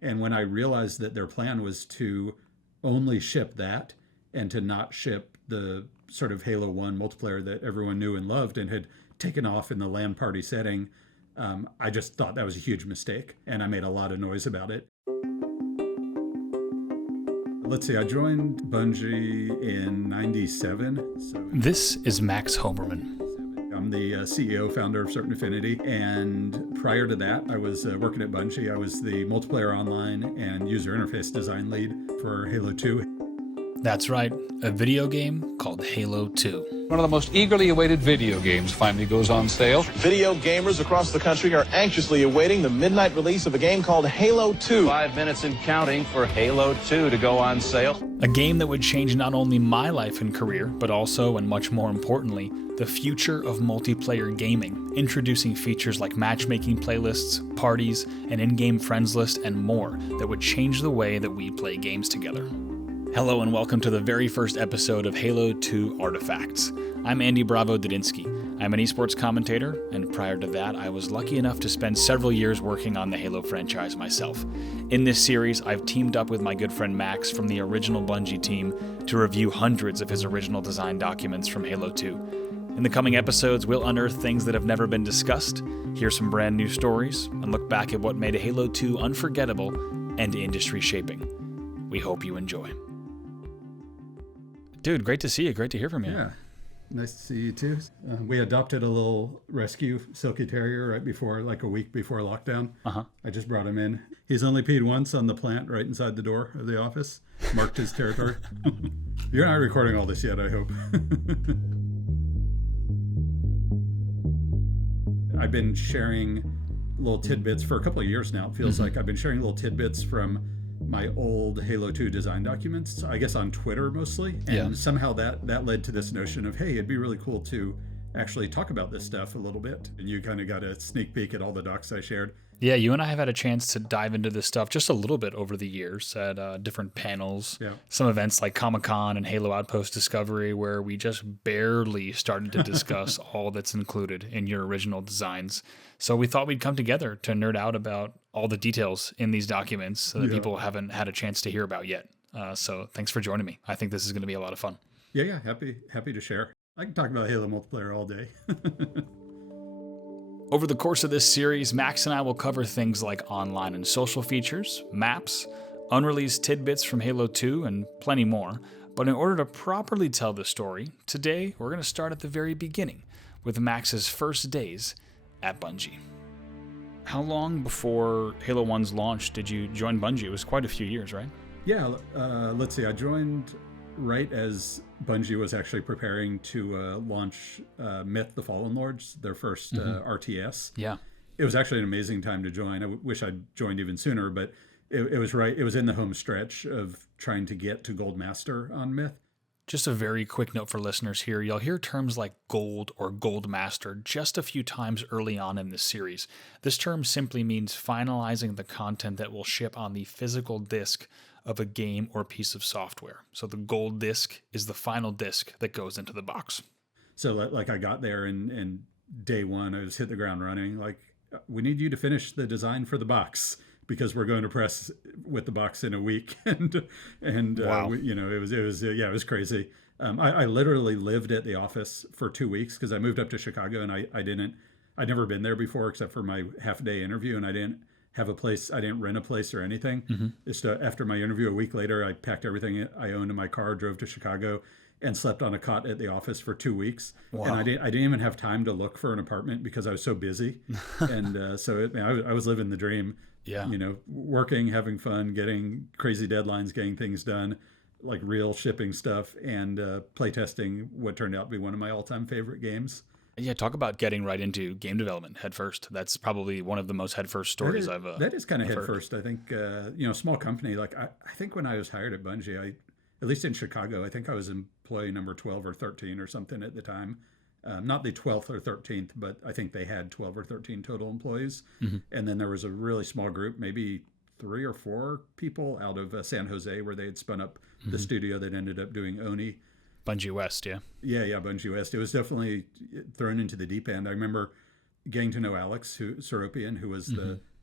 And when I realized that their plan was to only ship that and to not ship the sort of Halo 1 multiplayer that everyone knew and loved and had taken off in the LAN party setting, I just thought that was a huge mistake. And I made a lot of noise about it. Let's see, I joined Bungie in 97. So This is Max Hoberman. I'm the CEO, founder of Certain Affinity, and prior to that, I was working at Bungie. I was the multiplayer online and user interface design lead for Halo 2. That's right, a video game called Halo 2. One of the most eagerly awaited video games finally goes on sale. Video gamers across the country are anxiously awaiting the midnight release of a game called Halo 2. 5 minutes and counting for Halo 2 to go on sale. A game that would change not only my life and career, but also, and much more importantly, the future of multiplayer gaming, introducing features like matchmaking playlists, parties, an in-game friends list, and more that would change the way that we play games together. Hello and welcome to the very first episode of Halo 2 Artifacts. I'm Andy Bravo Dudinsky. I'm an esports commentator, and prior to that, I was lucky enough to spend several years working on the Halo franchise myself. In this series, I've teamed up with my good friend Max from the original Bungie team to review hundreds of his original design documents from Halo 2. In the coming episodes, we'll unearth things that have never been discussed, hear some brand new stories, and look back at what made Halo 2 unforgettable and industry-shaping. We hope you enjoy. Dude, great to see you. Great to hear from you. Yeah, nice to see you too. We adopted a little rescue Silky Terrier right before, like a week before lockdown. I just brought him in. He's only peed once on the plant right inside the door of the office, marked his territory. You're not recording all this yet, I hope. I've been sharing little tidbits for a couple of years now. It feels like I've been sharing little tidbits from my old Halo 2 design documents, I guess on Twitter mostly. And somehow that led to this notion of, hey, it'd be really cool to actually talk about this stuff a little bit. And you kind of got a sneak peek at all the docs I shared. Yeah, you and I have had a chance to dive into this stuff just a little bit over the years at different panels, some events like Comic-Con and Halo Outpost Discovery, where we just barely started to discuss all that's included in your original designs. So we thought we'd come together to nerd out about all the details in these documents that people haven't had a chance to hear about yet. So thanks for joining me. I think this is going to be a lot of fun. Yeah, happy to share. I can talk about Halo multiplayer all day. Over the course of this series, Max and I will cover things like online and social features, maps, unreleased tidbits from Halo 2, and plenty more. But in order to properly tell the story, today we're going to start at the very beginning with Max's first days at Bungie. How long before Halo 1's launch did you join Bungie? It was quite a few years, right? Yeah, let's see. I joined right as Bungie was actually preparing to launch Myth: The Fallen Lords, their first RTS. Yeah. It was actually an amazing time to join. I wish I'd joined even sooner, but it was right. It was in the home stretch of trying to get to Gold Master on Myth. Just a very quick note for listeners here. You'll hear terms like gold or gold master just a few times early on in this series. This term simply means finalizing the content that will ship on the physical disk of a game or piece of software. So the gold disk is the final disk that goes into the box. So like I got there and day one, I just hit the ground running. Like, we need you to finish the design for the box, because we're going to press with the box in a week. and wow. It was crazy. I literally lived at the office for 2 weeks because I moved up to Chicago, and I'd never been there before except for my half-day interview, and I didn't have a place. I didn't rent a place or anything. Just after my interview a week later, I packed everything I owned in my car, drove to Chicago, and slept on a cot at the office for 2 weeks. Wow. And I didn't even have time to look for an apartment because I was so busy. And I was living the dream. Yeah. Working, having fun, getting crazy deadlines, getting things done, like real shipping stuff, and playtesting what turned out to be one of my all-time favorite games. Yeah, talk about getting right into game development head first. That's probably one of the most head first stories that is kind of head heard. first. I think, small company. Like I think when I was hired at Bungie, at least in Chicago, I think I was employee number 12 or 13 or something at the time. Not the 12th or 13th, but I think they had 12 or 13 total employees. And then there was a really small group, maybe 3 or 4 people out of San Jose, where they had spun up the studio that ended up doing Oni. Bungie West, yeah. Yeah, Bungie West. It was definitely thrown into the deep end. I remember getting to know Alex Seropian, who was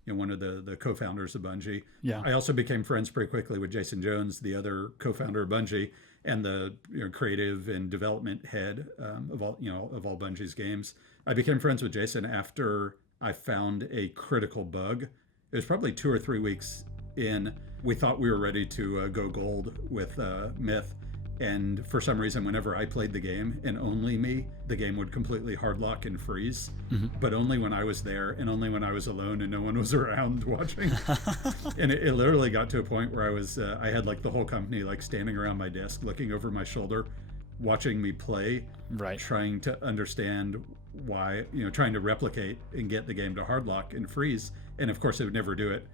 one of the co-founders of Bungie. Yeah. I also became friends pretty quickly with Jason Jones, the other co-founder of Bungie, and the creative and development head of all Bungie's games. I became friends with Jason after I found a critical bug. It was probably 2 or 3 weeks in. We thought we were ready to go gold with Myth. And for some reason, whenever I played the game, and only me, the game would completely hard lock and freeze. But only when I was there, and only when I was alone and no one was around watching. And it literally got to a point where I had like the whole company like standing around my desk, looking over my shoulder, watching me play, Right. trying to understand why, trying to replicate and get the game to hard lock and freeze. And of course, it would never do it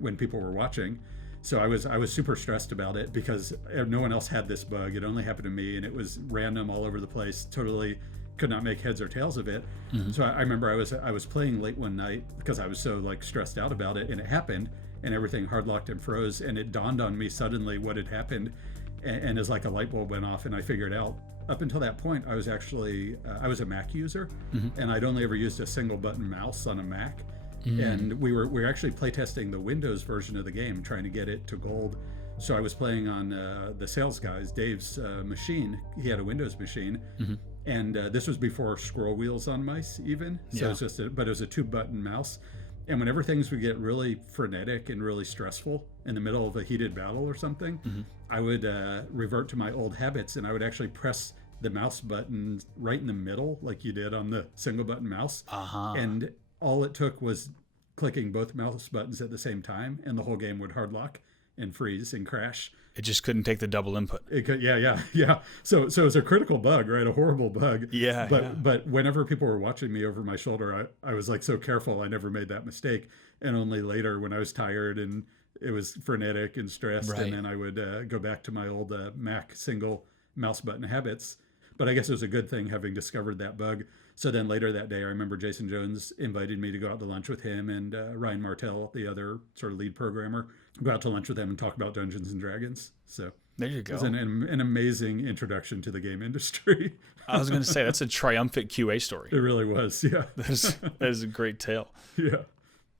when people were watching. So I was super stressed about it because no one else had this bug. It only happened to me, and it was random all over the place. Totally could not make heads or tails of it. So I remember I was playing late one night because I was so like stressed out about it, and it happened, and everything hard locked and froze, and it dawned on me suddenly what had happened, and as like a light bulb went off, and I figured out. Up until that point, I was actually I was a Mac user, and I'd only ever used a single button mouse on a Mac. And we were actually playtesting the Windows version of the game, trying to get it to gold. So I was playing on the sales guy's, Dave's machine. He had a Windows machine, and this was before scroll wheels on mice even. So it was but it was a 2-button mouse. And whenever things would get really frenetic and really stressful in the middle of a heated battle or something, I would revert to my old habits, and I would actually press the mouse button right in the middle, like you did on the single button mouse. And all it took was clicking both mouse buttons at the same time, and the whole game would hard lock and freeze and crash. It just couldn't take the double input. It could, yeah. So it was a critical bug, right? A horrible bug. Yeah. But whenever people were watching me over my shoulder, I was like so careful. I never made that mistake. And only later, when I was tired and it was frenetic and stressed, Right. and then I would go back to my old Mac single mouse button habits. But I guess it was a good thing having discovered that bug. So then later that day, I remember Jason Jones invited me to go out to lunch with him and Ryan Martell, the other sort of lead programmer, go out to lunch with them and talk about Dungeons and Dragons. So There you go. it was an amazing introduction to the game industry. I was going to say, that's a triumphant QA story. It really was, yeah. That is a great tale. Yeah.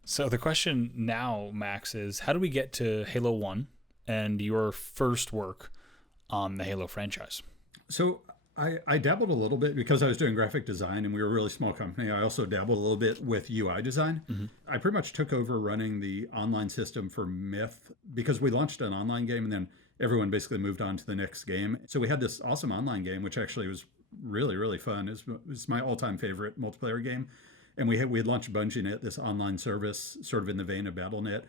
So the question now, Max, is how do we get to Halo 1 and your first work on the Halo franchise? So I dabbled a little bit because I was doing graphic design and we were a really small company. I also dabbled a little bit with UI design. I pretty much took over running the online system for Myth because we launched an online game and then everyone basically moved on to the next game. So we had this awesome online game, which actually was really, really fun. It was my all-time favorite multiplayer game. And we had launched BungieNet, this online service sort of in the vein of BattleNet.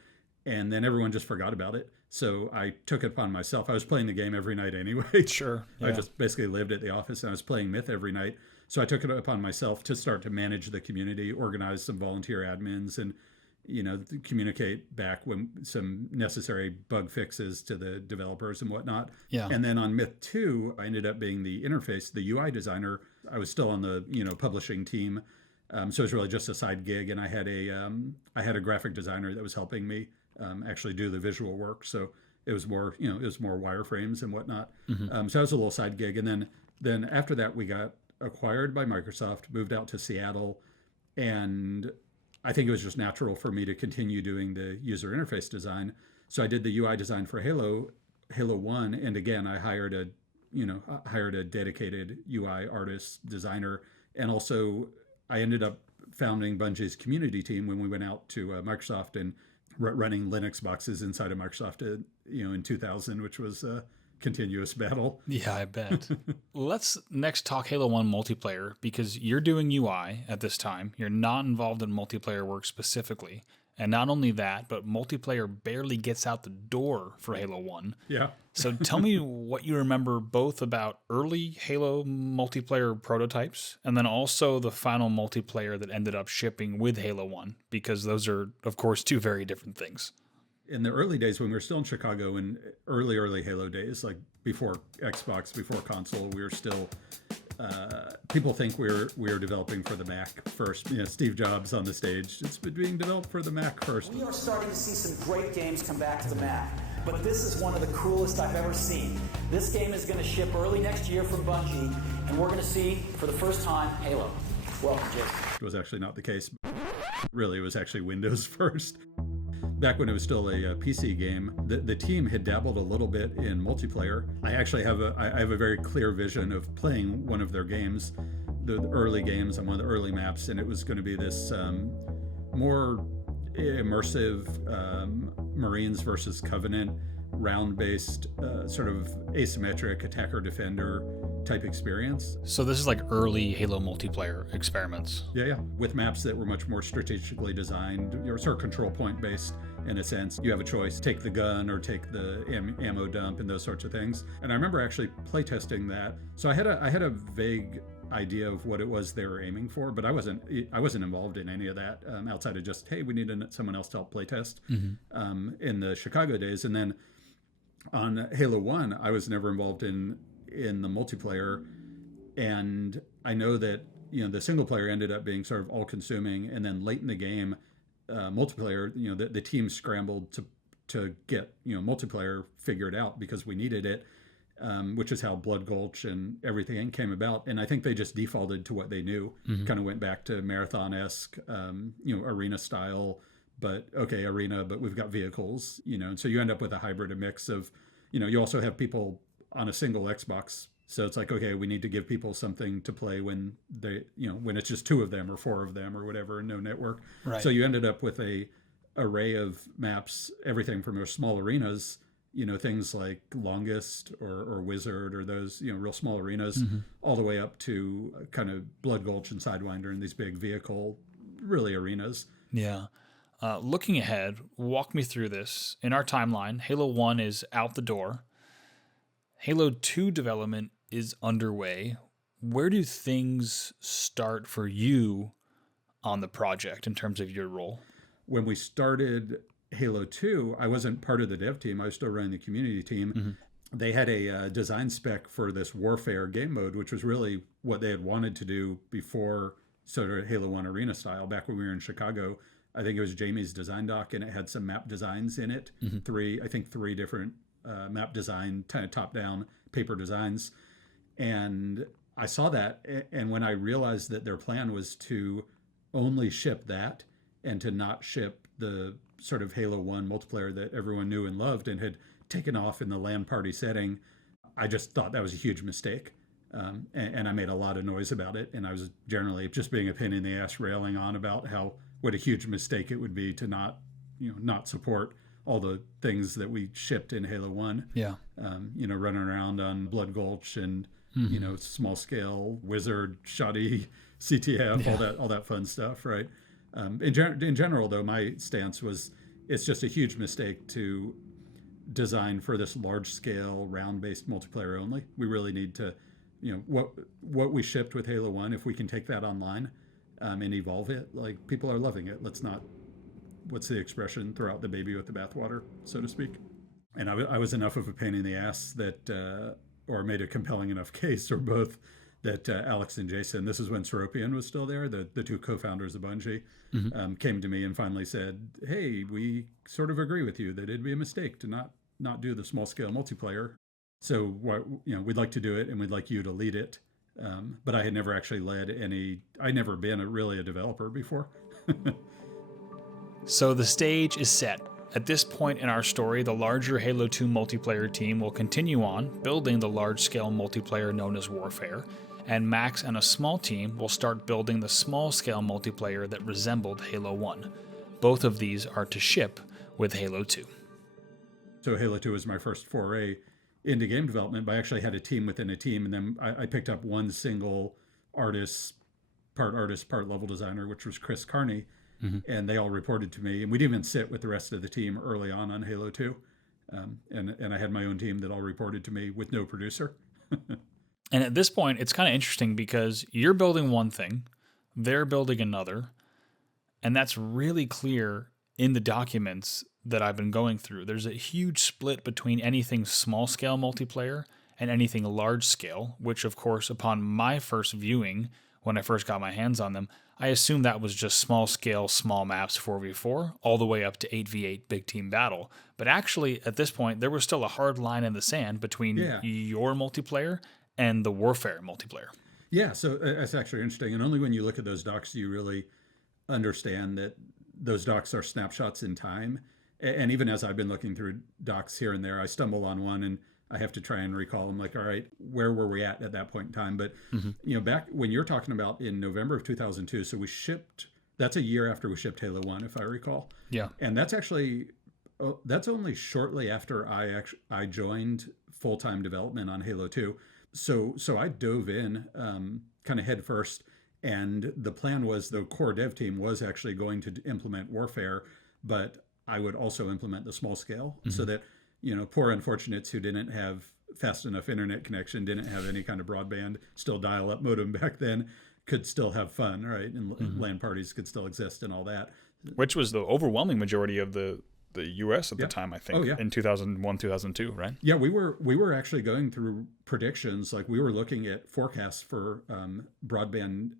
And then everyone just forgot about it. So I took it upon myself. I was playing the game every night anyway. Sure. I just basically lived at the office and I was playing Myth every night. So I took it upon myself to start to manage the community, organize some volunteer admins, and communicate back when some necessary bug fixes to the developers and whatnot. Yeah. And then on Myth 2, I ended up being the interface, the UI designer. I was still on the publishing team. So it was really just a side gig, and I had a graphic designer that was helping me actually do the visual work. So it was more wireframes and whatnot. So that was a little side gig, and then after that we got acquired by Microsoft, moved out to Seattle, and I think it was just natural for me to continue doing the user interface design. So I did the UI design for Halo 1, and again I hired a dedicated UI artist designer, and also I ended up founding Bungie's community team when we went out to Microsoft and running Linux boxes inside of Microsoft, in 2000, which was a continuous battle. Yeah, I bet. Let's next talk Halo 1 multiplayer, because you're doing UI at this time. You're not involved in multiplayer work specifically. And not only that, but multiplayer barely gets out the door for Halo 1. Yeah. So tell me what you remember both about early Halo multiplayer prototypes and then also the final multiplayer that ended up shipping with Halo 1, because those are, of course, two very different things. In the early days when we were still in Chicago, in early Halo days, like before Xbox, before console, we were still... people think we're developing for the Mac first. Steve Jobs on the stage. It's being developed for the Mac first. We are starting to see some great games come back to the Mac, but this is one of the coolest I've ever seen. This game is going to ship early next year from Bungie, and we're going to see, for the first time, Halo. Welcome, Jason. It was actually not the case. Really, it was actually Windows first. Back when it was still a PC game, the team had dabbled a little bit in multiplayer. I actually have I have a very clear vision of playing one of their games, the early games on one of the early maps, and it was going to be this more immersive Marines versus Covenant round-based sort of asymmetric attacker-defender type experience. So this is like early Halo multiplayer experiments. Yeah, with maps that were much more strategically designed. You're sort of control point based in a sense. You have a choice, take the gun or take the ammo dump and those sorts of things. And I remember actually playtesting that. So I had a vague idea of what it was they were aiming for, but I wasn't involved in any of that outside of just, hey, we need someone else to help playtest in the Chicago days. And then on Halo 1, I was never involved in the multiplayer, and I know that the single player ended up being sort of all consuming, and then late in the game multiplayer, the team scrambled to get multiplayer figured out because we needed it, which is how Blood Gulch and everything came about. And I think they just defaulted to what they knew, kind of went back to marathon-esque arena style, but okay, arena, but we've got vehicles, and so you end up with a hybrid, a mix of you also have people on a single Xbox. So it's like, okay, we need to give people something to play when they, when it's just 2 of them or 4 of them or whatever, and no network. Right. So you ended up with a array of maps, everything from those small arenas, things like Longest or Wizard or those, real small arenas, all the way up to kind of Blood Gulch and Sidewinder and these big vehicle, really arenas. Yeah. Looking ahead, walk me through this. In our timeline, Halo 1 is out the door. Halo 2 development is underway. Where do things start for you on the project in terms of your role? When we started Halo 2, I wasn't part of the dev team. I was still running the community team. They had a design spec for this Warfare game mode, which was really what they had wanted to do before sort of Halo 1 arena style. Back when we were in Chicago, I think it was Jamie's design doc, and it had some map designs in it. 3 different map design, kind of top-down paper designs. And I saw that, and when I realized that their plan was to only ship that and to not ship the sort of Halo 1 multiplayer that everyone knew and loved and had taken off in the LAN party setting, I just thought that was a huge mistake. And I made a lot of noise about it, and I was generally just being a pain in the ass, railing on about what a huge mistake it would be to not support all the things that we shipped in Halo 1. Yeah. Running around on Blood Gulch and, small scale Wizard, shoddy CTF, all that fun stuff, right? In general, though, my stance was it's just a huge mistake to design for this large scale round-based multiplayer only. We really need to, what we shipped with Halo 1, if we can take that online and evolve it, like people are loving it. Let's not, what's the expression, throw out the baby with the bathwater, so to speak. And I was enough of a pain in the ass that, or made a compelling enough case, or both, that Alex and Jason, this is when Seropian was still there, the 2 co-founders of Bungie, came to me and finally said, hey, we sort of agree with you that it'd be a mistake to not do the small scale multiplayer. So we'd like to do it, and we'd like you to lead it. But I had never actually led I'd never been really a developer before. So the stage is set. At this point in our story, the larger Halo 2 multiplayer team will continue on building the large-scale multiplayer known as Warfare, and Max and a small team will start building the small-scale multiplayer that resembled Halo 1. Both of these are to ship with Halo 2. So Halo 2 was my first foray into game development, but I actually had a team within a team, and then I picked up one single artist, part level designer, which was Chris Carney, and they all reported to me, and we didn't even sit with the rest of the team early on Halo 2, and I had my own team that all reported to me with no producer. And at this point, it's kind of interesting because you're building one thing, they're building another, and that's really clear in the documents that I've been going through. There's a huge split between anything small-scale multiplayer and anything large-scale, which, of course, upon my first viewing, when I first got my hands on them, I assumed that was just small-scale, small maps 4v4, all the way up to 8v8 big team battle. But actually, at this point, there was still a hard line in the sand between your multiplayer and the Warfare multiplayer. Yeah, so that's actually interesting. And only when you look at those docs do you really understand that those docs are snapshots in time. And even as I've been looking through docs here and there, I stumble on one and I have to try and recall. I'm like, all right, where were we at that point in time? But, back when you're talking about in November of 2002, so we shipped, that's a year after we shipped Halo 1, if I recall. Yeah. And that's actually, that's only shortly after I joined full-time development on Halo 2. So I dove in kind of head first. And the plan was the core dev team was actually going to implement Warfare, but I would also implement the small scale so that, poor unfortunates who didn't have fast enough internet connection, didn't have any kind of broadband, still dial-up modem back then, could still have fun, right? And LAN parties could still exist and all that. Which was the overwhelming majority of the U.S. at the time, I think, in 2001, 2002, right? Yeah, we were actually going through predictions. Like we were looking at forecasts for broadband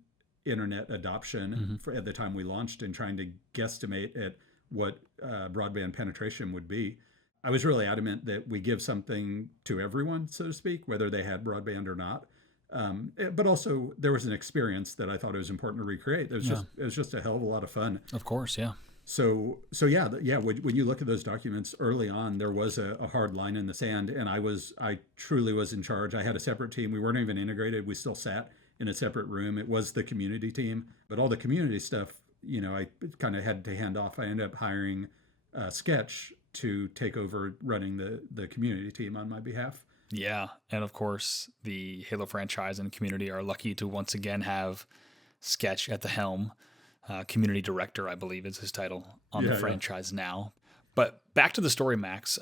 internet adoption at the time we launched and trying to guesstimate at what broadband penetration would be. I was really adamant that we give something to everyone, so to speak, whether they had broadband or not. But also there was an experience that I thought it was important to recreate. It was just a hell of a lot of fun. Of course, yeah. So yeah. When you look at those documents early on, there was a hard line in the sand, and I truly was in charge. I had a separate team. We weren't even integrated. We still sat in a separate room. It was the community team, but all the community stuff, I kind of had to hand off. I ended up hiring Sketch to take over running the community team on my behalf. Yeah, and of course, the Halo franchise and community are lucky to once again have Sketch at the helm. Community director, I believe, is his title on the franchise now. But back to the story, Max.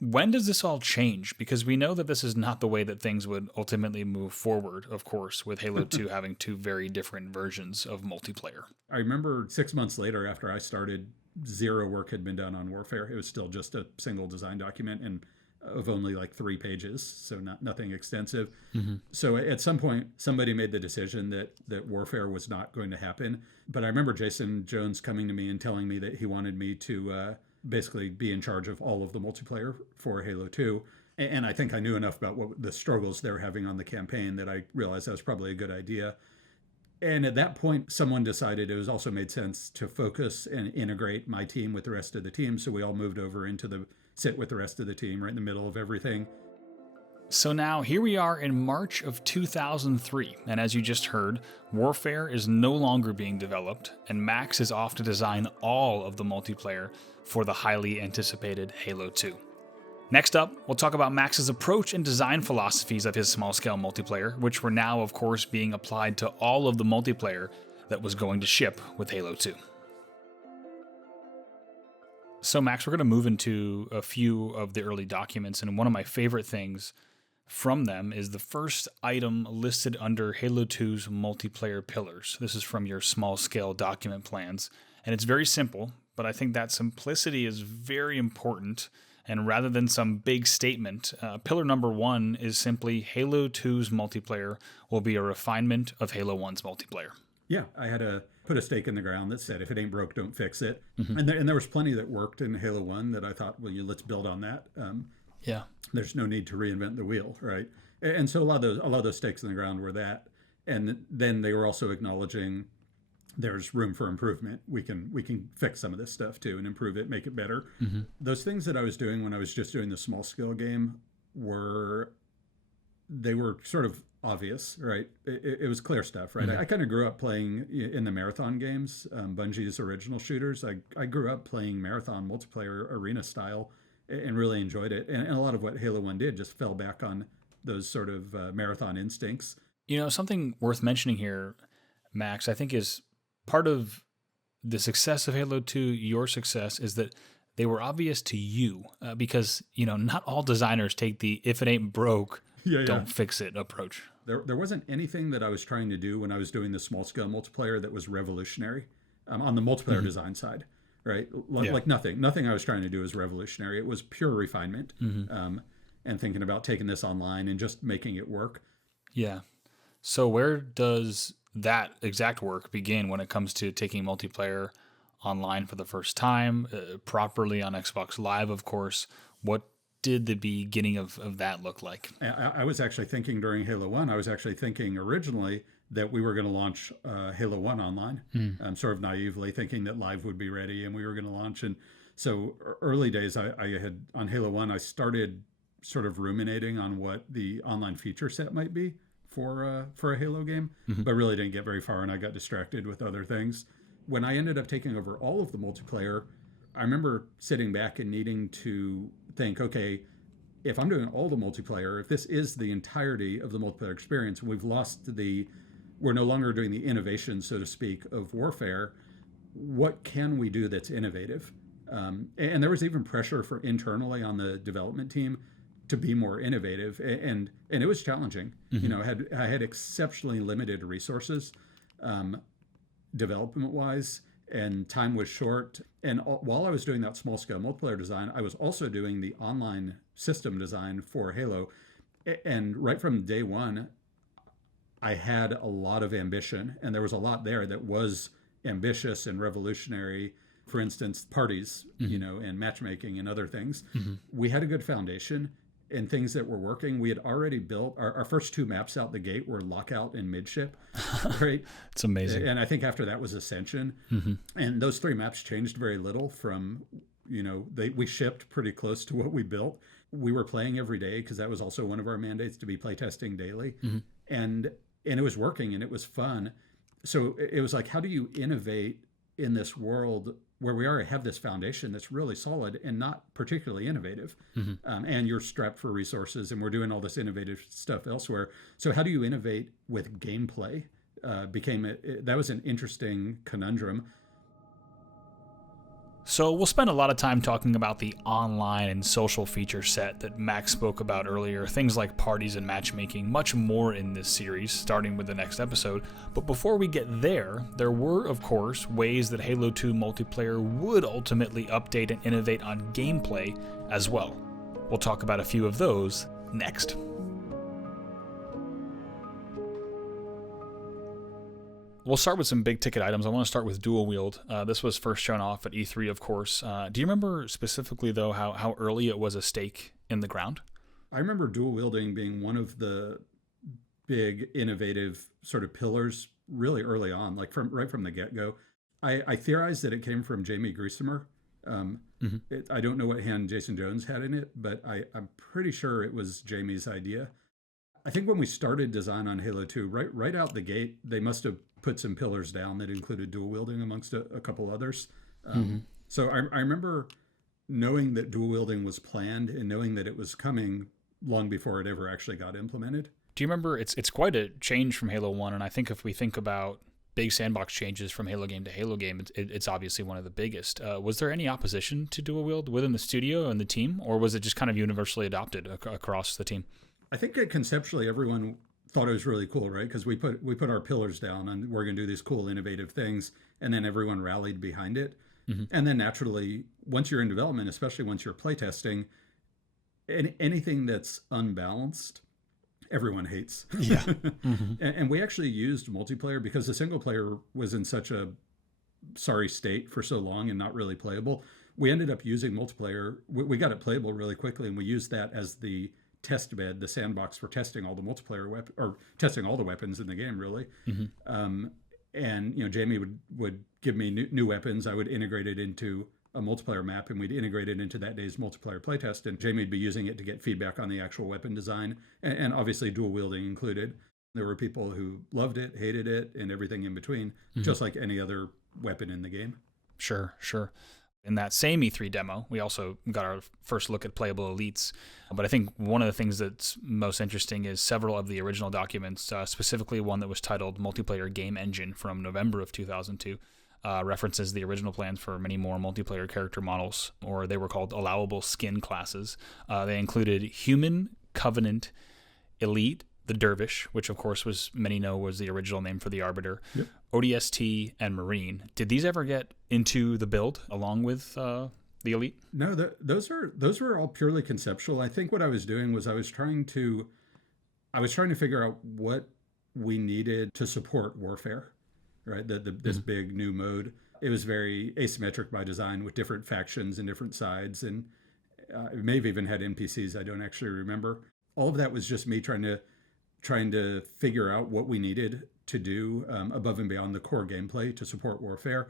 When does this all change? Because we know that this is not the way that things would ultimately move forward, of course, with Halo 2 having two very different versions of multiplayer. I remember 6 months later after I started, zero work had been done on Warfare. It was still just a single design document and of only like 3 pages, so nothing extensive. So at some point, somebody made the decision that Warfare was not going to happen. But I remember Jason Jones coming to me and telling me that he wanted me to basically be in charge of all of the multiplayer for Halo 2. And I think I knew enough about what the struggles they were having on the campaign that I realized that was probably a good idea. And at that point, someone decided it was also made sense to focus and integrate my team with the rest of the team. So we all moved over into sit with the rest of the team right in the middle of everything. So now here we are in March of 2003, and as you just heard, Warfare is no longer being developed, and Max is off to design all of the multiplayer for the highly anticipated Halo 2. Next up, we'll talk about Max's approach and design philosophies of his small-scale multiplayer, which were now, of course, being applied to all of the multiplayer that was going to ship with Halo 2. So Max, we're going to move into a few of the early documents, and one of my favorite things from them is the first item listed under Halo 2's multiplayer pillars. This is from your small-scale document plans, and it's very simple, but I think that simplicity is very important, and rather than some big statement, pillar number 1 is simply Halo 2's multiplayer will be a refinement of Halo 1's multiplayer. Yeah, I had to put a stake in the ground that said, if it ain't broke, don't fix it. And there was plenty that worked in Halo 1 that I thought, well, let's build on that. Yeah. There's no need to reinvent the wheel, right? And so a lot of those stakes in the ground were that. And then they were also acknowledging there's room for improvement. We can fix some of this stuff too and improve it, make it better. Those things that I was doing when I was just doing the small scale game were sort of obvious, right? It was clear stuff, right? I kind of grew up playing in the marathon games, Bungie's original shooters. I grew up playing marathon multiplayer arena style and really enjoyed it. And a lot of what Halo 1 did just fell back on those sort of marathon instincts. Something worth mentioning here, Max, I think is part of the success of Halo 2, your success, is that they were obvious to you because, not all designers take the if it ain't broke, don't fix it approach. There wasn't anything that I was trying to do when I was doing the small scale multiplayer that was revolutionary on the multiplayer design side. Right? Like nothing I was trying to do was revolutionary. It was pure refinement and thinking about taking this online and just making it work. Yeah. So where does that exact work begin when it comes to taking multiplayer online for the first time, properly on Xbox Live, of course? What did the beginning of that look like? I was actually thinking during Halo 1, I was actually thinking originally that we were going to launch Halo 1 online, sort of naively thinking that live would be ready and we were going to launch. And so early days, I had on Halo 1, I started sort of ruminating on what the online feature set might be for a Halo game, but really didn't get very far, and I got distracted with other things. When I ended up taking over all of the multiplayer, I remember sitting back and needing to think, okay, if I'm doing all the multiplayer, if this is the entirety of the multiplayer experience, and we're no longer doing the innovation, so to speak, of Warfare, what can we do that's innovative? And there was even pressure for internally on the development team to be more innovative, and it was challenging. You know, I had exceptionally limited resources, development wise, and time was short. And while I was doing that small scale multiplayer design, I was also doing the online system design for Halo. And right from day one, I had a lot of ambition, and there was a lot there that was ambitious and revolutionary. For instance, parties, you know, and matchmaking and other things. We had a good foundation and things that were working. We had already built our first 2 maps out the gate were Lockout and Midship, right? It's amazing. And I think after that was Ascension. And those 3 maps changed very little from, you know, we shipped pretty close to what we built. We were playing every day because that was also one of our mandates, to be playtesting daily. And it was working and it was fun. So it was like, how do you innovate in this world where we already have this foundation that's really solid and not particularly innovative, and you're strapped for resources, and we're doing all this innovative stuff elsewhere. So how do you innovate with gameplay? That was an interesting conundrum. So we'll spend a lot of time talking about the online and social feature set that Max spoke about earlier, things like parties and matchmaking, much more in this series, starting with the next episode. But before we get there were, of course, ways that Halo 2 multiplayer would ultimately update and innovate on gameplay as well. We'll talk about a few of those next. We'll start with some big ticket items. I want to start with dual wield. This was first shown off at E3, of course. Do you remember specifically, though, how early it was a stake in the ground? I remember dual wielding being one of the big innovative sort of pillars really early on, like right from the get-go. I theorized that it came from Jamie Griesemer. I don't know what hand Jason Jones had in it, but I'm pretty sure it was Jamie's idea. I think when we started design on Halo 2, right out the gate, they must have put some pillars down that included dual wielding amongst a couple others. So I remember knowing that dual wielding was planned and knowing that it was coming long before it ever actually got implemented. Do you remember, it's quite a change from Halo 1, and I think if we think about big sandbox changes from Halo game to Halo game, it's obviously one of the biggest. Was there any opposition to dual wield within the studio and the team, or was it just kind of universally adopted across the team? I think that conceptually everyone thought it was really cool, right? Because we put our pillars down and we're going to do these cool, innovative things, and then everyone rallied behind it. And then naturally, once you're in development, especially once you're playtesting, anything that's unbalanced, everyone hates. Yeah. And we actually used multiplayer because the single player was in such a sorry state for so long and not really playable. We ended up using multiplayer. We got it playable really quickly, and we used that as the test bed, the sandbox for testing all the multiplayer or testing all the weapons in the game, really. And you know, Jamie would give me new weapons. I would integrate it into a multiplayer map, and we'd integrate it into that day's multiplayer playtest. And Jamie would be using it to get feedback on the actual weapon design, and obviously dual wielding included. There were people who loved it, hated it, and everything in between, just like any other weapon in the game. Sure. In that same E3 demo, we also got our first look at playable elites. But I think one of the things that's most interesting is several of the original documents, specifically one that was titled Multiplayer Game Engine from November of 2002, references the original plans for many more multiplayer character models, or they were called allowable skin classes. They included Human, Covenant, Elite, the Dervish, which of course many know was the original name for the Arbiter, yep. ODST, and Marine. Did these ever get into the build along with the Elite? No, those were all purely conceptual. I think what I was doing was I was trying to figure out what we needed to support warfare, right? This big new mode. It was very asymmetric by design with different factions and different sides, and it may have even had NPCs. I don't actually remember. All of that was just me trying to figure out what we needed to do above and beyond the core gameplay to support Warfare.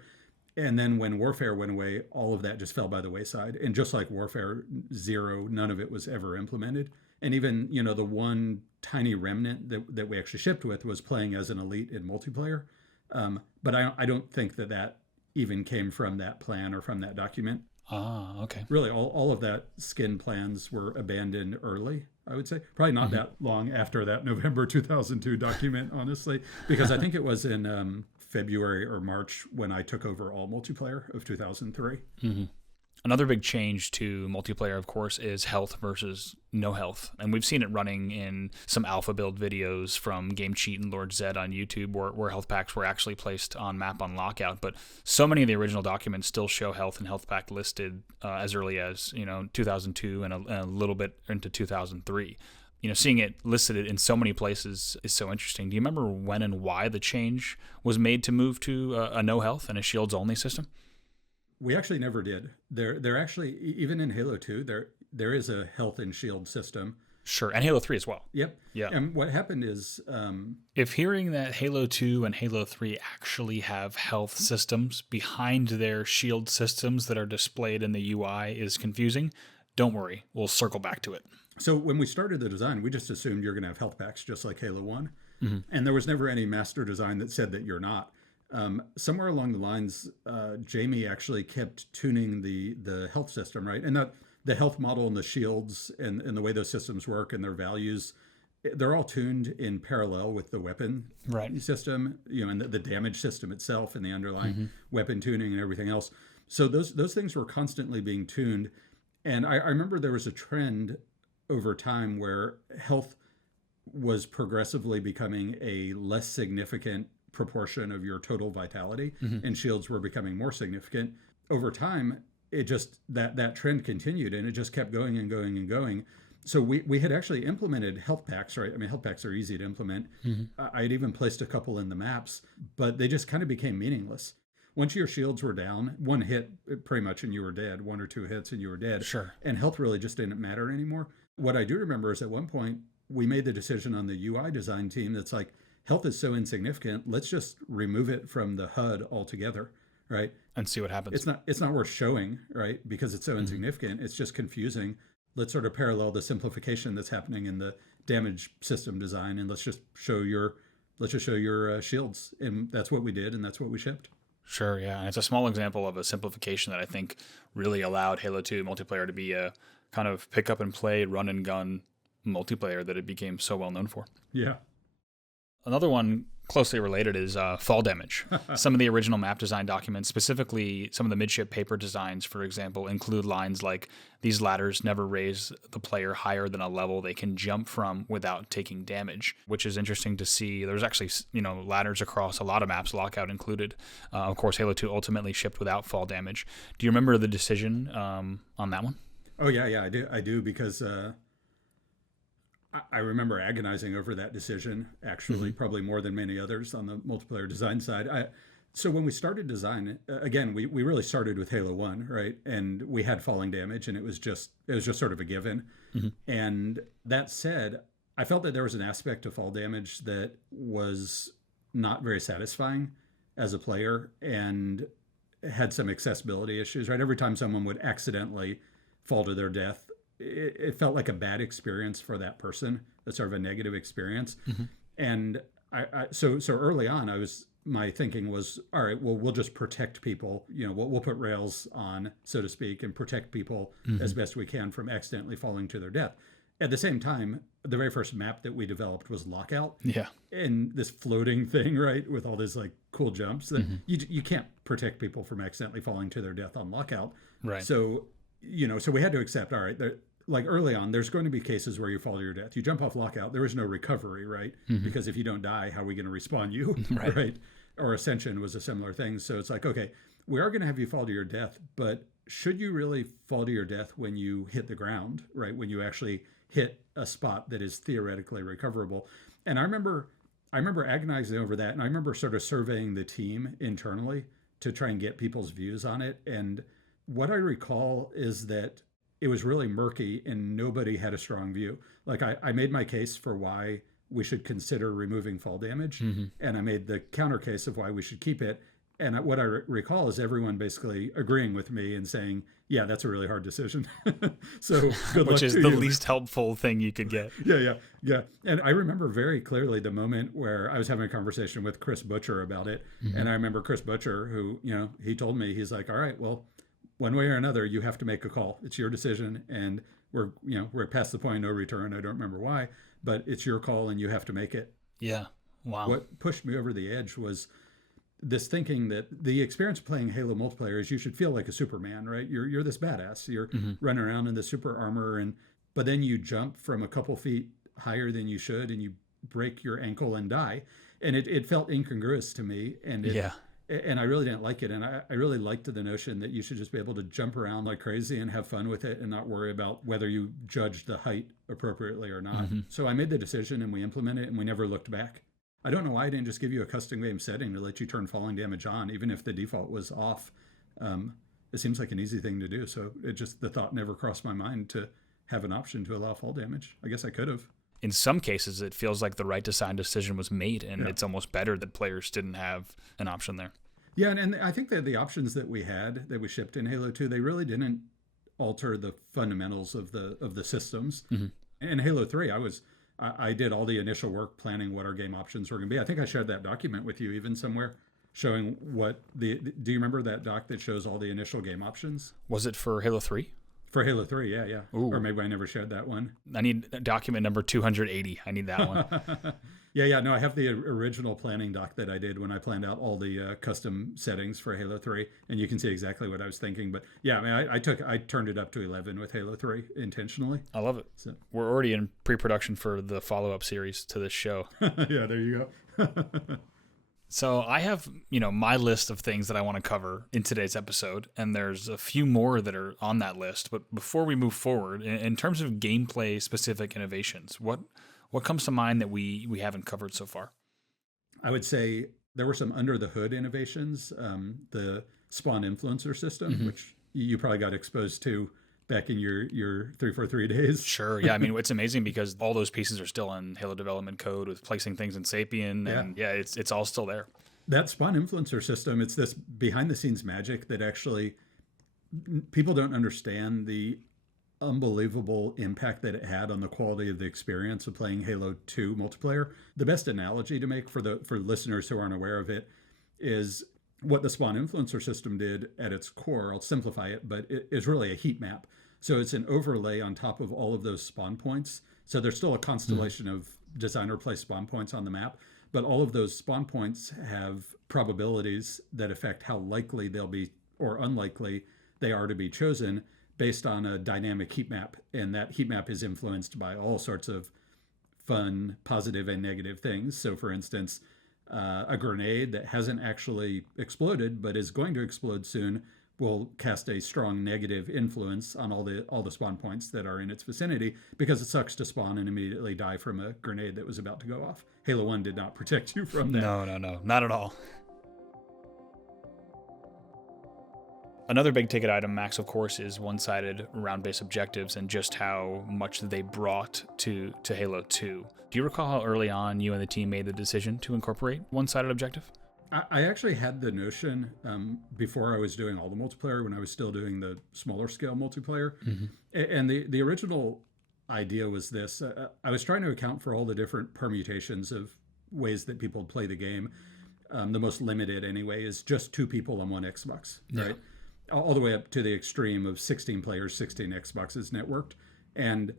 And then when Warfare went away, all of that just fell by the wayside. And just like Warfare 0, none of it was ever implemented. And even, the one tiny remnant that we actually shipped with was playing as an elite in multiplayer. But I don't think that even came from that plan or from that document. Ah, okay. Really, all of that skin plans were abandoned early, I would say. Probably not that long after that November 2002 document, honestly, because I think it was in February or March when I took over all multiplayer of 2003. Another big change to multiplayer, of course, is health versus no health. And we've seen it running in some alpha build videos from Game Cheat and Lord Zed on YouTube where health packs were actually placed on map on lockout. But so many of the original documents still show health and health pack listed as early as 2002 and a little bit into 2003. Seeing it listed in so many places is so interesting. Do you remember when and why the change was made to move to a no health and a shields only system? We actually never did. There actually, even in Halo 2, there is a health and shield system. Sure, and Halo 3 as well. Yep. Yeah. And what happened is... if hearing that Halo 2 and Halo 3 actually have health systems behind their shield systems that are displayed in the UI is confusing, don't worry. We'll circle back to it. So when we started the design, we just assumed you're going to have health packs just like Halo 1. And there was never any master design that said that you're not. Somewhere along the lines, Jamie actually kept tuning the health system, right? And the health model and the shields and the way those systems work and their values, they're all tuned in parallel with the weapon system, and the damage system itself and the underlying weapon tuning and everything else. So those things were constantly being tuned. And I remember there was a trend over time where health was progressively becoming a less significant proportion of your total vitality, and shields were becoming more significant. Over time, it just that trend continued, and it just kept going and going and going. So we had actually implemented health packs, right? I mean, health packs are easy to implement. I had even placed a couple in the maps, but they just kind of became meaningless. Once your shields were down, one hit pretty much and you were dead, 1 or 2 hits and you were dead. Sure. And health really just didn't matter anymore. What I do remember is at one point, we made the decision on the UI design team that's like, health is so insignificant, let's just remove it from the HUD altogether, right? And see what happens. It's not worth showing, right? Because it's so insignificant. It's just confusing. Let's sort of parallel the simplification that's happening in the damage system design, and let's just show your shields. And that's what we did, and that's what we shipped. Sure, yeah. And it's a small example of a simplification that I think really allowed Halo 2 multiplayer to be a kind of pick up and play, run and gun multiplayer that it became so well known for. Yeah. Another one closely related is fall damage. Some of the original map design documents, specifically some of the midship paper designs, for example, include lines like, these ladders never raise the player higher than a level they can jump from without taking damage, which is interesting to see. There's actually, ladders across a lot of maps, lockout included. Of course, Halo 2 ultimately shipped without fall damage. Do you remember the decision on that one? Oh, yeah, I do, because... I remember agonizing over that decision, actually, probably more than many others on the multiplayer design side. So when we started design, again, we really started with Halo 1, right? And we had falling damage, and it was just sort of a given. And that said, I felt that there was an aspect of fall damage that was not very satisfying as a player and had some accessibility issues, right? Every time someone would accidentally fall to their death, it felt like a bad experience for that person. That's sort of a negative experience. And so early on, my thinking was, all right, well, we'll just protect people. We'll put rails on, so to speak, and protect people as best we can from accidentally falling to their death. At the same time, the very first map that we developed was Lockout. Yeah. And this floating thing, right, with all these like cool jumps that you can't protect people from accidentally falling to their death on Lockout. Right. So, so we had to accept, all right, like early on, there's going to be cases where you fall to your death. You jump off Lockout, there is no recovery, right? Because if you don't die, how are we going to respawn you, right? Or Ascension was a similar thing. So it's like, okay, we are going to have you fall to your death, but should you really fall to your death when you hit the ground, right? When you actually hit a spot that is theoretically recoverable. And I remember agonizing over that, and I remember sort of surveying the team internally to try and get people's views on it. And what I recall is that it was really murky and nobody had a strong view. Like I made my case for why we should consider removing fall damage. And I made the counter case of why we should keep it. And what I recall is everyone basically agreeing with me and saying, yeah, that's a really hard decision. So good luck Which is to the you. least helpful thing you could get. Yeah. And I remember very clearly the moment where I was having a conversation with Chris Butcher about it. And I remember Chris Butcher, who, he told me, he's like, all right, well, one way or another, you have to make a call. It's your decision. And we're past the point of no return. I don't remember why, but it's your call and you have to make it. Yeah. Wow. What pushed me over the edge was this thinking that the experience of playing Halo multiplayer is you should feel like a Superman, right? You're this badass. You're running around in the super armor, but then you jump from a couple feet higher than you should, and you break your ankle and die. And it felt incongruous to me, and I really didn't like it. And I really liked the notion that you should just be able to jump around like crazy and have fun with it, and not worry about whether you judge the height appropriately or not. So I made the decision, and we implemented it, and we never looked back. I don't know why I didn't just give you a custom game setting to let you turn falling damage on, even if the default was off. It seems like an easy thing to do. So the thought never crossed my mind to have an option to allow fall damage. I guess I could have. In some cases, it feels like the right design decision was made, and it's almost better that players didn't have an option there. Yeah, and I think that the options that we shipped in Halo 2, they really didn't alter the fundamentals of the systems. In Halo 3, I did all the initial work planning what our game options were going to be. I think I shared that document with you even somewhere, showing what do you remember that doc that shows all the initial game options? Was it for Halo 3? For Halo 3, yeah. Ooh. Or maybe I never shared that one. I need document number 280. I need that one. Yeah. No, I have the original planning doc that I did when I planned out all the custom settings for Halo 3, and you can see exactly what I was thinking. But yeah, I mean, I turned it up to 11 with Halo 3 intentionally. I love it. So. We're already in pre-production for the follow-up series to this show. Yeah, there you go. So I have, my list of things that I want to cover in today's episode, and there's a few more that are on that list. But before we move forward, in terms of gameplay-specific innovations, what comes to mind that we haven't covered so far? I would say there were some under-the-hood innovations. The spawn influencer system, which you probably got exposed to back in your 343 days. Sure. Yeah. I mean, it's amazing because all those pieces are still in Halo development code with placing things in Sapien. And it's all still there. That spawn influencer system, it's this behind the scenes magic that actually people don't understand the unbelievable impact that it had on the quality of the experience of playing Halo 2 multiplayer. The best analogy to make for listeners who aren't aware of it is what the spawn influencer system did at its core. I'll simplify it, but it is really a heat map. So it's an overlay on top of all of those spawn points. So there's still a constellation of designer placed spawn points on the map, but all of those spawn points have probabilities that affect how likely they'll be or unlikely they are to be chosen based on a dynamic heat map. And that heat map is influenced by all sorts of fun, positive and negative things. So for instance, a grenade that hasn't actually exploded but is going to explode soon will cast a strong negative influence on all the spawn points that are in its vicinity, because it sucks to spawn and immediately die from a grenade that was about to go off. Halo 1 did not protect you from that. No, not at all. Another big ticket item, Max, of course, is one-sided round-based objectives and just how much they brought to Halo 2. Do you recall how early on you and the team made the decision to incorporate one-sided objective? I actually had the notion before I was doing all the multiplayer, when I was still doing the smaller scale multiplayer. And the original idea was this. I was trying to account for all the different permutations of ways that people play the game. The most limited, anyway, is just 2 people on one Xbox, right? All the way up to the extreme of 16 players, 16 Xboxes networked. And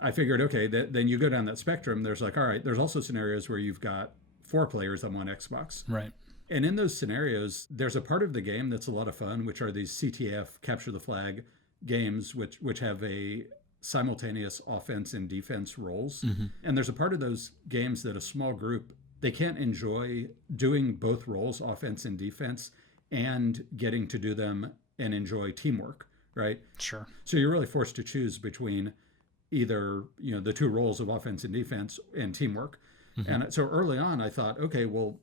I figured, okay, then you go down that spectrum. There's like, all right, there's also scenarios where you've got 4 players on one Xbox. Right. And in those scenarios, there's a part of the game that's a lot of fun, which are these CTF, capture the flag games, which have a simultaneous offense and defense roles. And there's a part of those games that a small group, they can't enjoy doing both roles, offense and defense, and getting to do them and enjoy teamwork, right? Sure. So you're really forced to choose between either, the 2 roles of offense and defense and teamwork. And so early on, I thought, okay, well,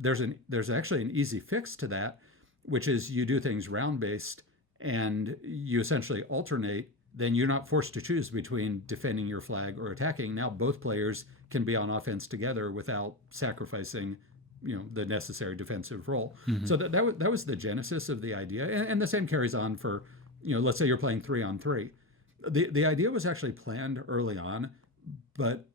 there's actually an easy fix to that, which is you do things round-based and you essentially alternate then you're not forced to choose between defending your flag or attacking. Now both players can be on offense together without sacrificing, the necessary defensive role. So that was the genesis of the idea, and the same carries on for, let's say you're playing 3-on-3. The idea was actually planned early on, but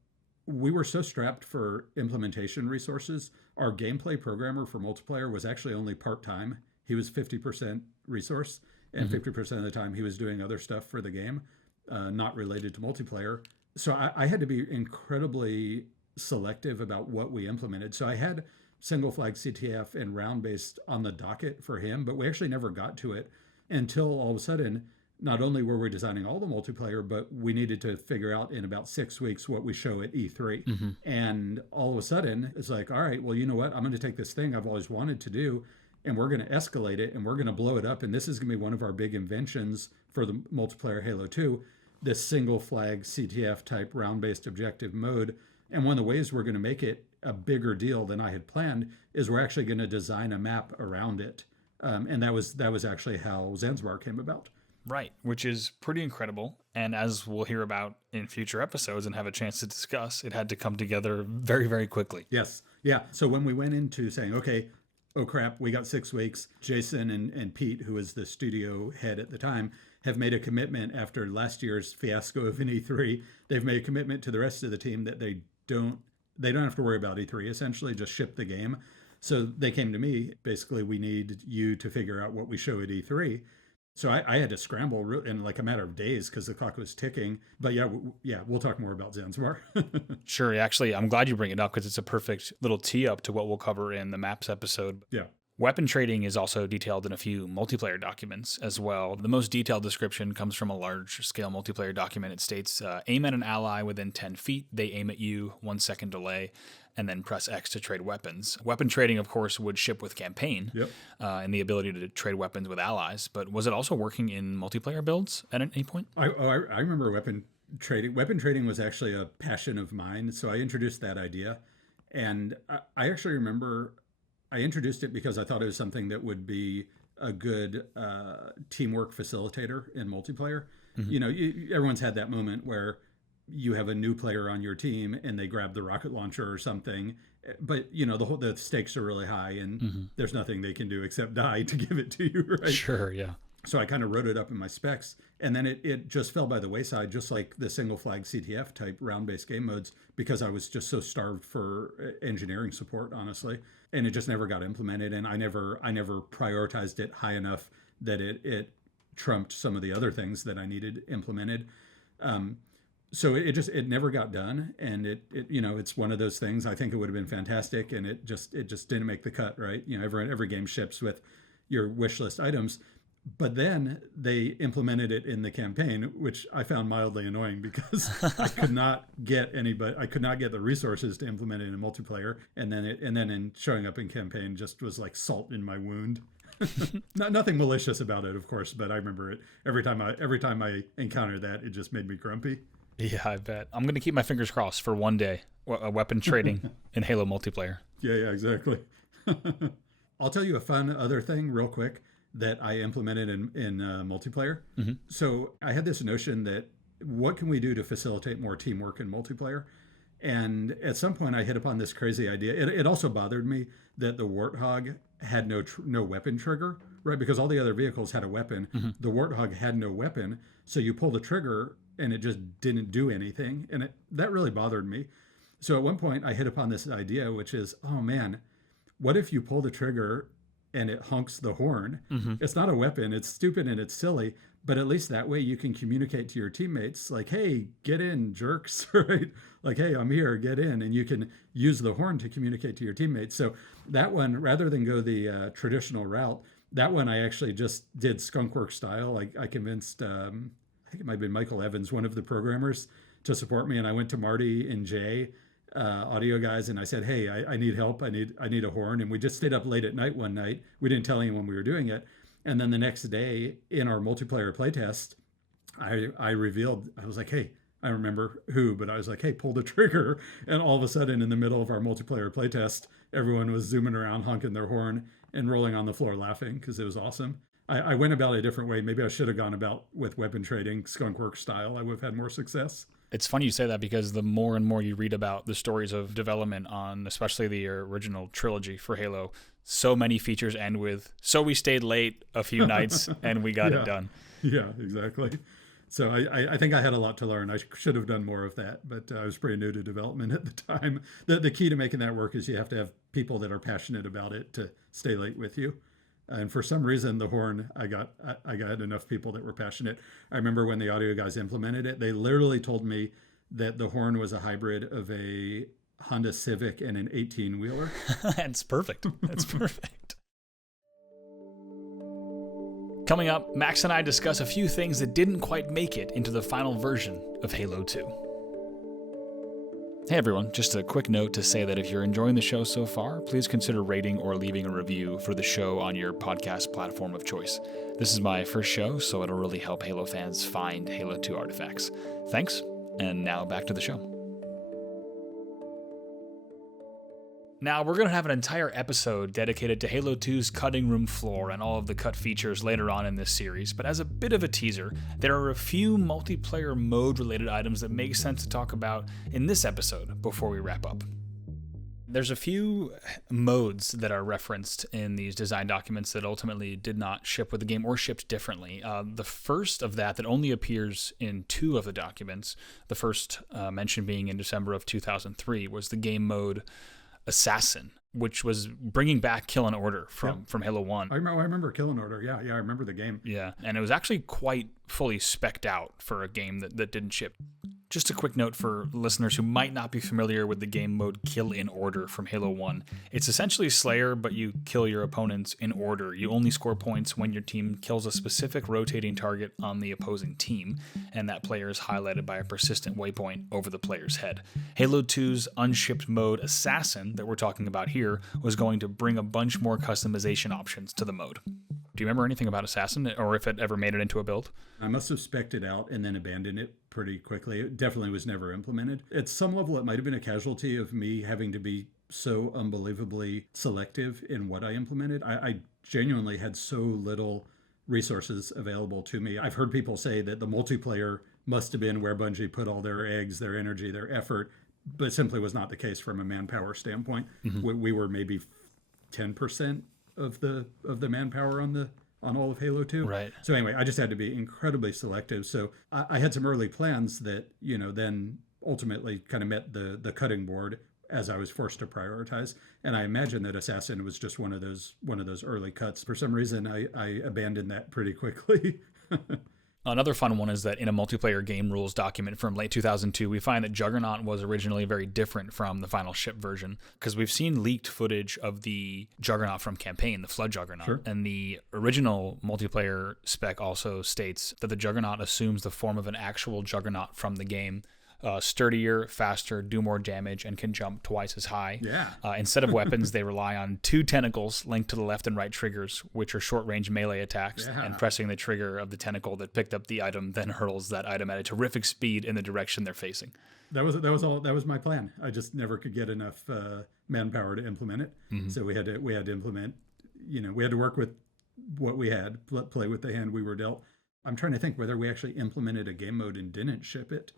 we were so strapped for implementation resources. Our gameplay programmer for multiplayer was actually only part-time. He was 50% resource, and 50% of the time he was doing other stuff for the game, not related to multiplayer. So I had to be incredibly selective about what we implemented. So I had single flag CTF and round-based on the docket for him, but we actually never got to it until all of a sudden, not only were we designing all the multiplayer, but we needed to figure out in about 6 weeks what we show at E3. And all of a sudden, it's like, all right, well, you know what? I'm going to take this thing I've always wanted to do, and we're going to escalate it, and we're going to blow it up. And this is going to be one of our big inventions for the multiplayer Halo 2, this single flag CTF type round-based objective mode. And one of the ways we're going to make it a bigger deal than I had planned is we're actually going to design a map around it. And that was actually how Zanzibar came about. Right, which is pretty incredible. And as we'll hear about in future episodes and have a chance to discuss, it had to come together very, very quickly. Yes. Yeah. So when we went into saying, okay, oh crap, we got 6 weeks, Jason and Pete, who was the studio head at the time, have made a commitment after last year's fiasco of an E3. They've made a commitment to the rest of the team that they don't have to worry about E3, essentially just ship the game. So they came to me, basically, we need you to figure out what we show at E3. So I had to scramble in like a matter of days because the clock was ticking. But yeah, we'll talk more about Zanzibar. Sure. Actually, I'm glad you bring it up because it's a perfect little tee up to what we'll cover in the maps episode. Yeah. Weapon trading is also detailed in a few multiplayer documents as well. The most detailed description comes from a large-scale multiplayer document. It states, aim at an ally within 10 feet. They aim at you, 1 second delay, and then press X to trade weapons. Weapon trading, of course, would ship with campaign and the ability to trade weapons with allies. But was it also working in multiplayer builds at any point? I remember weapon trading. Weapon trading was actually a passion of mine, so I introduced that idea. And I actually remember I introduced it because I thought it was something that would be a good teamwork facilitator in multiplayer. Everyone's had that moment where you have a new player on your team and they grab the rocket launcher or something, but the stakes are really high and there's nothing they can do except die to give it to you, right? Sure, yeah. So I kind of wrote it up in my specs, and then it just fell by the wayside, just like the single flag CTF type round-based game modes, because I was just so starved for engineering support, honestly, and it just never got implemented, and I never prioritized it high enough that it trumped some of the other things that I needed implemented. So it never got done, and it's one of those things. I think it would have been fantastic, and it just didn't make the cut, right? Every game ships with your wish list items. But then they implemented it in the campaign, which I found mildly annoying because I could not get the resources to implement it in multiplayer. And then in showing up in campaign just was like salt in my wound. Nothing malicious about it, of course, but I remember it every time I encountered that, it just made me grumpy. Yeah, I bet. I'm going to keep my fingers crossed for one day, weapon trading in Halo multiplayer. Yeah, exactly. I'll tell you a fun other thing real quick that I implemented in multiplayer. So I had this notion that what can we do to facilitate more teamwork in multiplayer? And at some point I hit upon this crazy idea. It also bothered me that the Warthog had no weapon trigger, right? Because all the other vehicles had a weapon. The Warthog had no weapon. So you pull the trigger and it just didn't do anything. And that really bothered me. So at one point I hit upon this idea, which is, oh man, what if you pull the trigger and it honks the horn? It's not a weapon. It's stupid and it's silly, but at least that way you can communicate to your teammates like, hey, get in, jerks, right? Like, hey, I'm here, get in. And you can use the horn to communicate to your teammates. So that one, rather than go the traditional route, that one I actually just did skunkwork style. I convinced, I think it might have been Michael Evans, one of the programmers, to support me. And I went to Marty and Jay, audio guys, and I said, hey, I need help. I need a horn. And we just stayed up late at night one night. We didn't tell anyone we were doing it. And then the next day in our multiplayer playtest, I revealed, I was like, hey, I remember who, but I was like, hey, pull the trigger. And all of a sudden in the middle of our multiplayer playtest, everyone was zooming around, honking their horn and rolling on the floor laughing because it was awesome. I went about it a different way. Maybe I should have gone about with weapon trading, skunkworks style. I would have had more success. It's funny you say that because the more and more you read about the stories of development on especially the original trilogy for Halo, so many features end with, so we stayed late a few nights and we got it done. Yeah, exactly. So I think I had a lot to learn. I should have done more of that, but I was pretty new to development at the time. The key to making that work is you have to have people that are passionate about it to stay late with you. And for some reason, the horn, I got enough people that were passionate. I remember when the audio guys implemented it, they literally told me that the horn was a hybrid of a Honda Civic and an 18-wheeler. That's perfect. That's perfect. Coming up, Max and I discuss a few things that didn't quite make it into the final version of Halo 2. Hey everyone, just a quick note to say that if you're enjoying the show so far, please consider rating or leaving a review for the show on your podcast platform of choice. This is my first show, so it'll really help Halo fans find Halo 2 artifacts. Thanks, and now back to the show. Now, we're going to have an entire episode dedicated to Halo 2's cutting room floor and all of the cut features later on in this series, but as a bit of a teaser, there are a few multiplayer mode-related items that make sense to talk about in this episode before we wrap up. There's a few modes that are referenced in these design documents that ultimately did not ship with the game or shipped differently. The first of that only appears in 2 of the documents, the first mention being in December of 2003, was the game mode Assassin, which was bringing back Kill and Order from Halo 1. I remember Kill and Order. Yeah, I remember the game. Yeah, and it was actually quite fully spec'd out for a game that didn't ship. Just a quick note for listeners who might not be familiar with the game mode Kill in Order from Halo 1. It's essentially Slayer, but you kill your opponents in order. You only score points when your team kills a specific rotating target on the opposing team, and that player is highlighted by a persistent waypoint over the player's head. Halo 2's unshipped mode Assassin that we're talking about here was going to bring a bunch more customization options to the mode. Do you remember anything about Assassin, or if it ever made it into a build? I must have spec'd it out and then abandoned it pretty quickly. It definitely was never implemented. At some level, it might have been a casualty of me having to be so unbelievably selective in what I implemented. I genuinely had so little resources available to me. I've heard people say that the multiplayer must have been where Bungie put all their eggs, their energy, their effort, but simply was not the case from a manpower standpoint. Mm-hmm. We were maybe 10% of the manpower on all of Halo 2. Right. So anyway, I just had to be incredibly selective. So I had some early plans that, then ultimately kind of met the cutting board as I was forced to prioritize. And I imagine that Assassin was just one of those early cuts. For some reason, I abandoned that pretty quickly. Another fun one is that in a multiplayer game rules document from late 2002, we find that Juggernaut was originally very different from the final ship version, because we've seen leaked footage of the Juggernaut from campaign, the Flood Juggernaut. Sure. And the original multiplayer spec also states that the Juggernaut assumes the form of an actual Juggernaut from the game. Sturdier, faster, do more damage, and can jump twice as high. Yeah. Instead of weapons, they rely on 2 tentacles linked to the left and right triggers, which are short-range melee attacks, and pressing the trigger of the tentacle that picked up the item then hurls that item at a terrific speed in the direction they're facing. That was my plan. I just never could get enough manpower to implement it. Mm-hmm. So we had to implement, we had to work with what we had, play with the hand we were dealt. I'm trying to think whether we actually implemented a game mode and didn't ship it.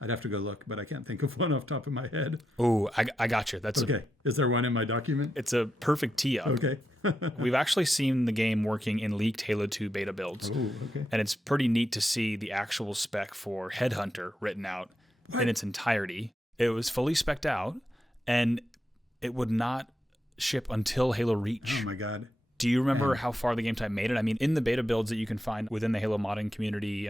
I'd have to go look, but I can't think of one off the top of my head. Oh, I got you. That's okay. Is there one in my document? It's a perfect tee-up. Okay. We've actually seen the game working in leaked Halo 2 beta builds. Oh, okay. And it's pretty neat to see the actual spec for Headhunter written out in its entirety. It was fully spec'd out, and it would not ship until Halo Reach. Oh, my God. Do you remember how far the game type made it? I mean, in the beta builds that you can find within the Halo modding community,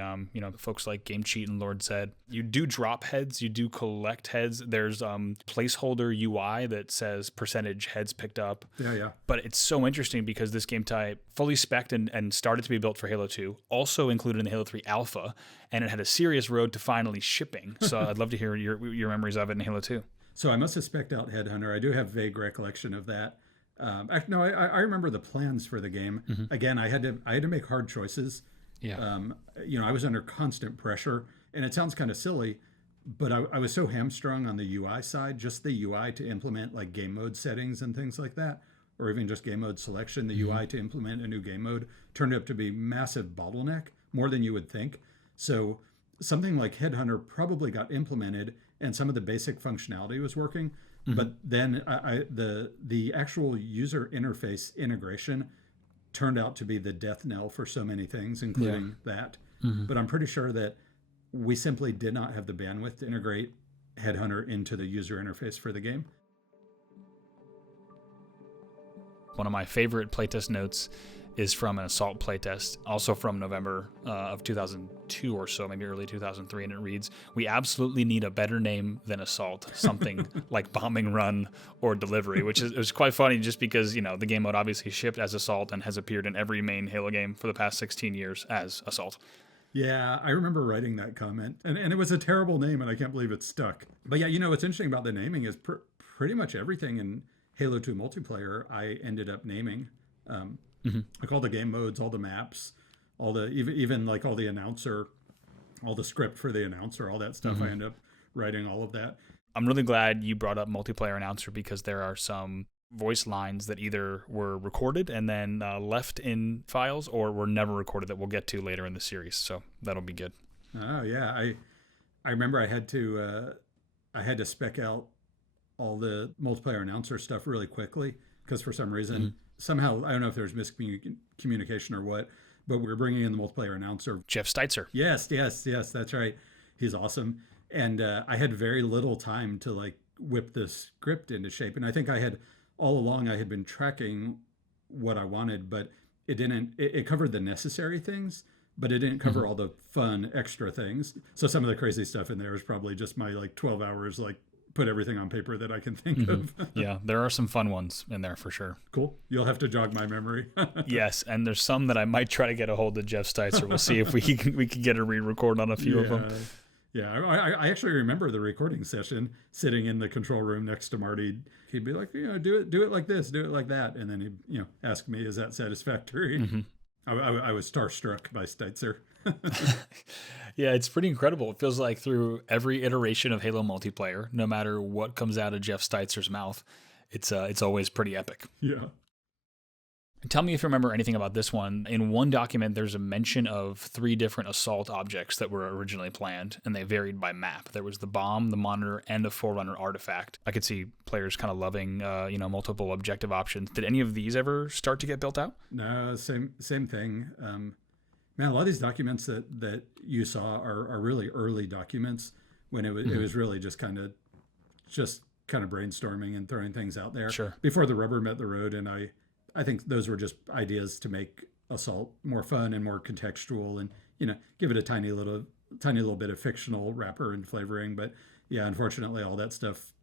folks like Game Cheat and Lord Zed, you do drop heads, you do collect heads. There's placeholder UI that says percentage heads picked up. Yeah. But it's so interesting because this game type fully spec'd and started to be built for Halo 2, also included in the Halo 3 alpha, and it had a serious road to finally shipping. So I'd love to hear your memories of it in Halo 2. So I must have spec'd out Headhunter. I do have vague recollection of that. I remember the plans for the game. Mm-hmm. Again, I had to make hard choices. Yeah. I was under constant pressure, and it sounds kind of silly, but I was so hamstrung on the UI side, just the UI to implement like game mode settings and things like that or even just game mode selection, the UI to implement a new game mode turned out to be massive bottleneck, more than you would think. So something like Headhunter probably got implemented and some of the basic functionality was working, but then the actual user interface integration turned out to be the death knell for so many things, including that. But I'm pretty sure that we simply did not have the bandwidth to integrate Headhunter into the user interface for the game. One of my favorite playtest notes is from an Assault playtest, also from November of 2002 or so, maybe early 2003, and it reads, "We absolutely need a better name than Assault, something like Bombing Run or Delivery," which is it was quite funny just because, you know, the game mode obviously shipped as Assault and has appeared in every main Halo game for the past 16 years as Assault. Yeah, I remember writing that comment, and it was a terrible name, and I can't believe it stuck. But yeah, you know, what's interesting about the naming is pretty much everything in Halo 2 multiplayer I ended up naming. Like all the game modes, all the maps, all the even like all the announcer, all the script for the announcer, all that stuff. I end up writing all of that. I'm really glad you brought up multiplayer announcer because there are some voice lines that either were recorded and then left in files or were never recorded that we'll get to later in the series. So that'll be good. Oh yeah, I remember I had to spec out all the multiplayer announcer stuff really quickly because for some reason somehow I don't know if there's miscommunication or what, but we were bringing in the multiplayer announcer. Jeff Steitzer. Yes, that's right. He's awesome, and I had very little time to like whip the script into shape, and I think I had all along I had been tracking what I wanted, but it didn't. It covered the necessary things, but it didn't cover all the fun extra things. So some of the crazy stuff in there is probably just my like 12 hours like put everything on paper that I can think of. Yeah, there are some fun ones in there for sure. Cool. You'll have to jog my memory. Yes, and there's some that I might try to get a hold of Jeff Steitzer. We'll see if we can get a re-record on a few of them. Yeah, I actually remember the recording session sitting in the control room next to Marty. He'd be like, you know, do it like this, do it like that. And then he'd, you know, ask me, is that satisfactory? I was starstruck by Steitzer. Yeah, it's pretty incredible. It feels like through every iteration of Halo multiplayer, no matter what comes out of Jeff Steitzer's mouth, it's always pretty epic. Yeah. Tell me if you remember anything about this one. In one document, there's a mention of 3 different Assault objects that were originally planned, and they varied by map. There was the bomb, the monitor, and the Forerunner artifact. I could see players kind of loving, multiple objective options. Did any of these ever start to get built out? No, same thing. Man, a lot of these documents that you saw are really early documents when it was really just kind of brainstorming and throwing things out there. Sure. Before the rubber met the road, and I think those were just ideas to make Assault more fun and more contextual, and give it a tiny little bit of fictional wrapper and flavoring. But yeah, unfortunately, all that stuff,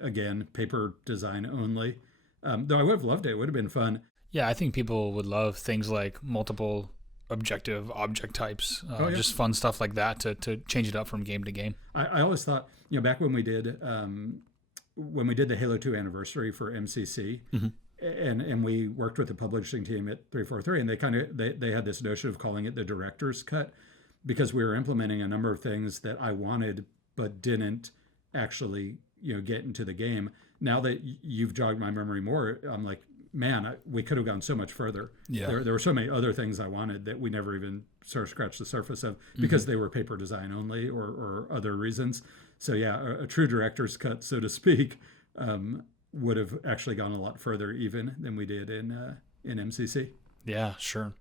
again, paper design only. Though I would have loved it. It would have been fun. Yeah, I think people would love things like multiple objective object types, just fun stuff like that to change it up from game to game. I always thought, back when we did the Halo 2 anniversary for MCC, and we worked with the publishing team at 343, and they had this notion of calling it the director's cut, because we were implementing a number of things that I wanted but didn't actually get into the game. Now that you've jogged my memory more, I'm like, man, we could have gone so much further. Yeah. There were so many other things I wanted that we never even sort of scratched the surface of because they were paper design only or other reasons. So yeah, a true director's cut, so to speak, would have actually gone a lot further even than we did in MCC. Yeah, sure.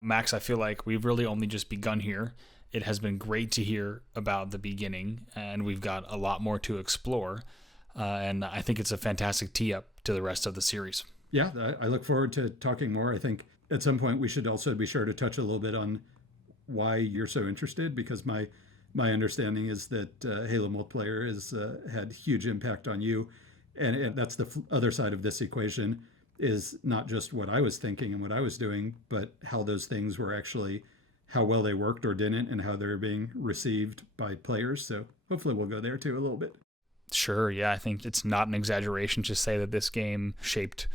Max, I feel like we've really only just begun here. It has been great to hear about the beginning, and we've got a lot more to explore. And I think it's a fantastic tee up to the rest of the series. Yeah, I look forward to talking more. I think at some point we should also be sure to touch a little bit on why you're so interested, because my understanding is that Halo multiplayer has had huge impact on you. And that's the other side of this equation, is not just what I was thinking and what I was doing, but how those things were actually, how well they worked or didn't, and how they're being received by players. So hopefully we'll go there too a little bit. Sure, yeah. I think it's not an exaggeration to say that this game shaped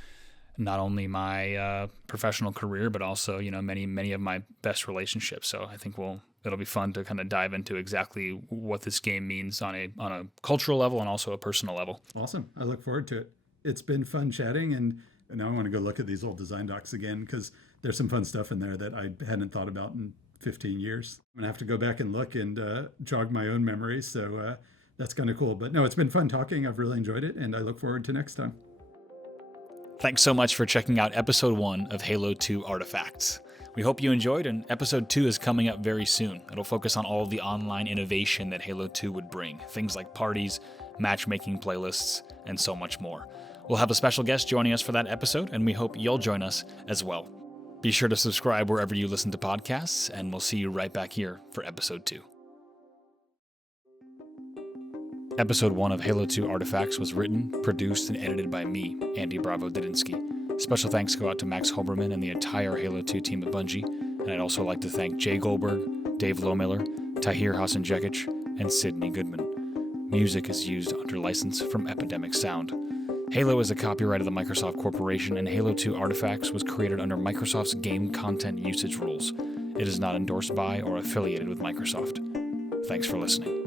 not only my professional career, but also, many of my best relationships. So I think it'll be fun to kind of dive into exactly what this game means on a cultural level and also a personal level. Awesome. I look forward to it. It's been fun chatting, and And now I want to go look at these old design docs again because there's some fun stuff in there that I hadn't thought about in 15 years. I'm going to have to go back and look and jog my own memories. So that's kind of cool. But no, it's been fun talking. I've really enjoyed it, and I look forward to next time. Thanks so much for checking out Episode 1 of Halo 2 Artifacts. We hope you enjoyed, and Episode 2 is coming up very soon. It'll focus on all of the online innovation that Halo 2 would bring, things like parties, matchmaking playlists, and so much more. We'll have a special guest joining us for that episode, and we hope you'll join us as well. Be sure to subscribe wherever you listen to podcasts, and we'll see you right back here for Episode 2. Episode 1 of Halo 2 Artifacts was written, produced, and edited by me, Andy Bravo Didinsky. Special thanks go out to Max Hoberman and the entire Halo 2 team at Bungie, and I'd also like to thank Jay Goldberg, Dave Lohmiller, Tahir Hasanjekic, and Sydney Goodman. Music is used under license from Epidemic Sound. Halo is a copyright of the Microsoft Corporation, and Halo 2 Artifacts was created under Microsoft's game content usage rules. It is not endorsed by or affiliated with Microsoft. Thanks for listening.